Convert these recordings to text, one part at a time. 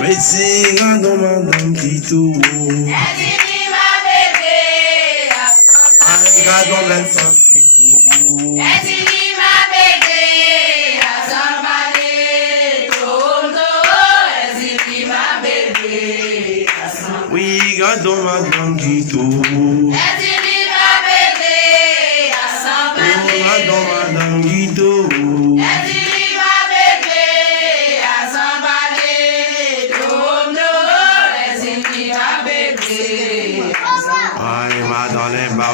Mais c'est dans madame qui tout. I got no lens on people. We got no madame qui tout. We got no madame qui tout.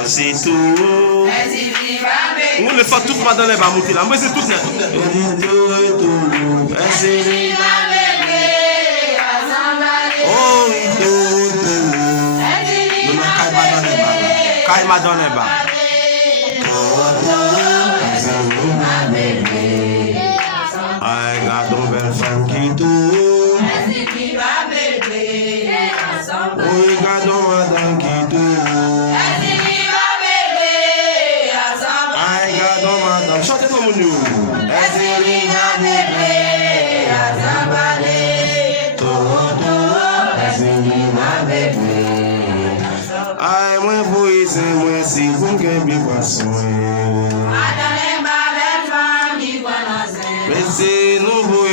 C'est tout. On le fait tout dans les bas là. Moi c'est tout net. Oh, Kaima dans les bas. I got no belle femme qui tout. Oh, I got no madame qui tout. Chantez comme nous. Aïe, moi, vous, c'est moi, si vous avez bien passé. Mais c'est nous, vous,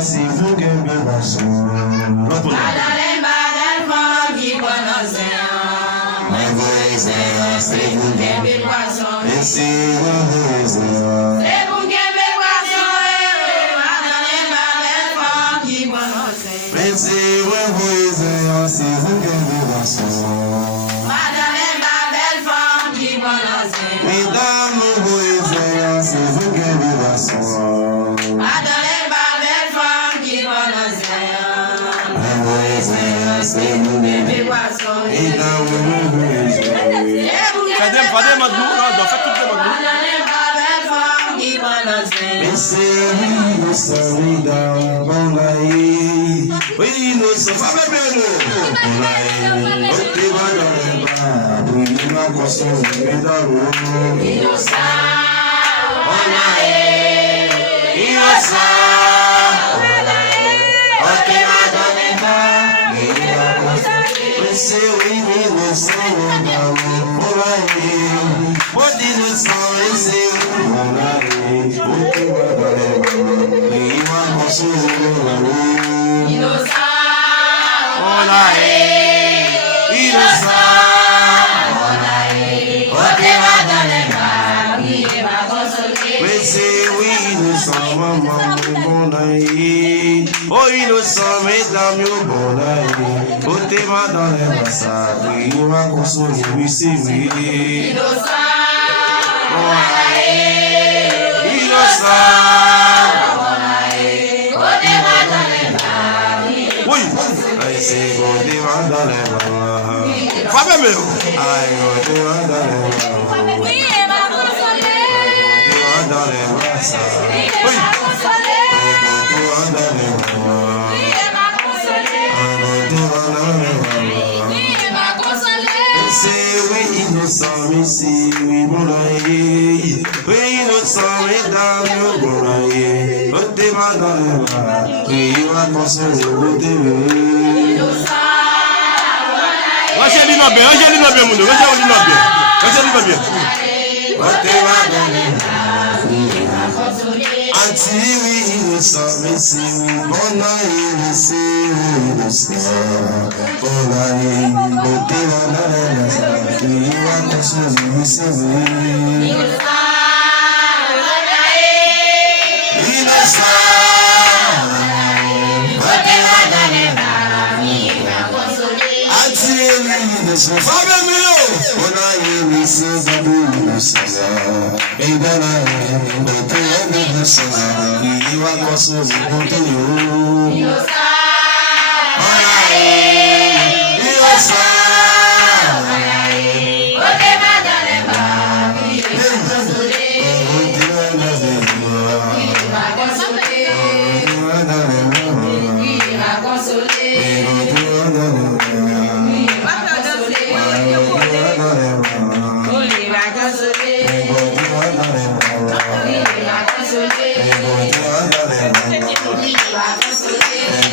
si vous avez bien passé. Oh, innocent, mesdames, yo bon aïe. Côté ma dans les massacres, il m'a consolé, oui, c'est oui. Innocent, bon aïe. Innocent, bon aïe. Côté ma dans les massacres. Oui, aïe, c'est côté ma dans les massacres. Pas même, aïe, côté ma dans les massacres. Oui, il m'a consolé. Côté ma dans les massacres. Oui. Innocent, ici, oui, mon aïe. Oui, innocent, mesdames, bon aïe. Côté ma dans les bras, oui, il va consoler, côté innocent, bon aïe. Angelina bien, mon Angelina bien. Côté ma dans les bras, oui, il va consoler. Anti, oui, innocent, ici, oui, bon aïe, ici, innocent, bon aïe. Côté ma dans les bras.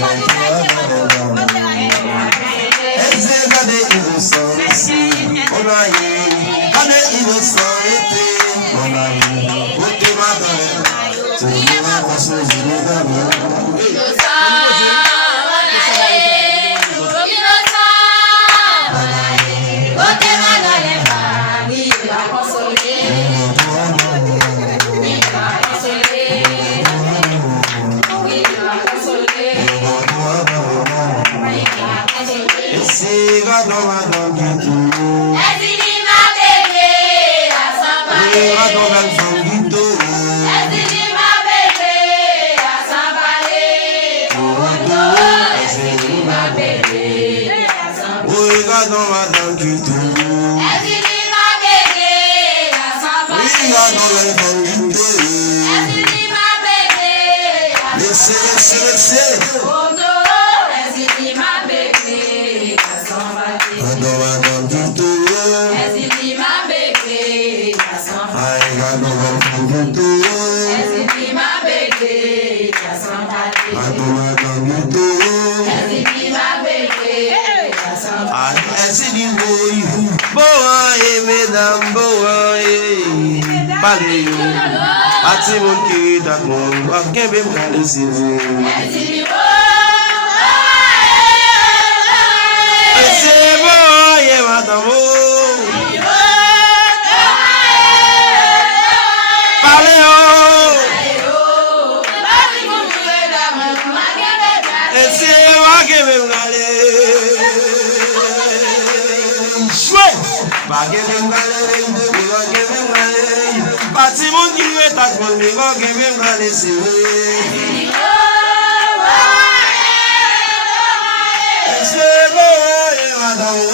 Thank you. Ade innocent ici, on a eu. Ade innocent été, on a eu. Côté madame, c'est le même parce que je l'ai donné. See God no I don't get you. Ezili ma bebe asambale. God no I don't get you. Ezili ma bebe asambale. Ezili ma bebe asambale. God no I don't get you. Ezili ma bebe asambale. God no I don't get you. Ezili ma bebe asambale. Listen. Ati mon ki tak mon wa kebe mkale sizi. Esebo ye matamo. Paleo. Esebo kebe mkale. Shwe. Bagebe mkale. Ati mon ki tak mon mi go kebe mkale sizi. Esebo ye matamo.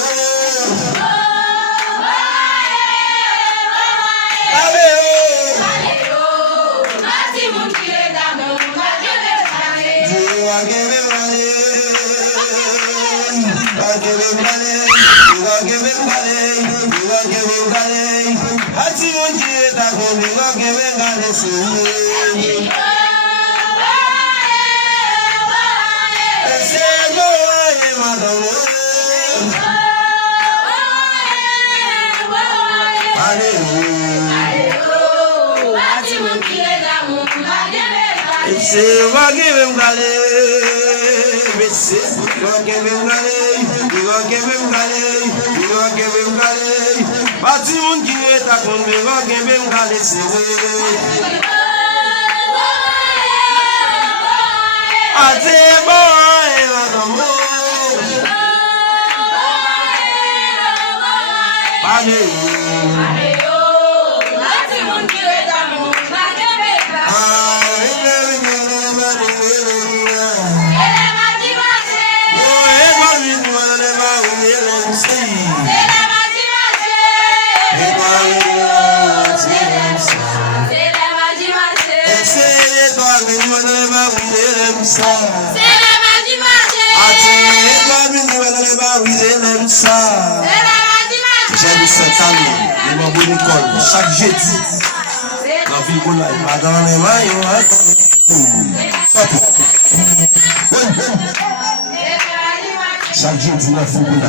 Say what give him gale, say what give him gale, you go give him gale, you go give him gale. But you won't give it up on me, go give him gale, say. I say boy, J'ai cette année, il m'a bonne école chaque jeudi. La vie qu'on a, pas dans les maillots. Chaque jeudi, la vie qu'on a.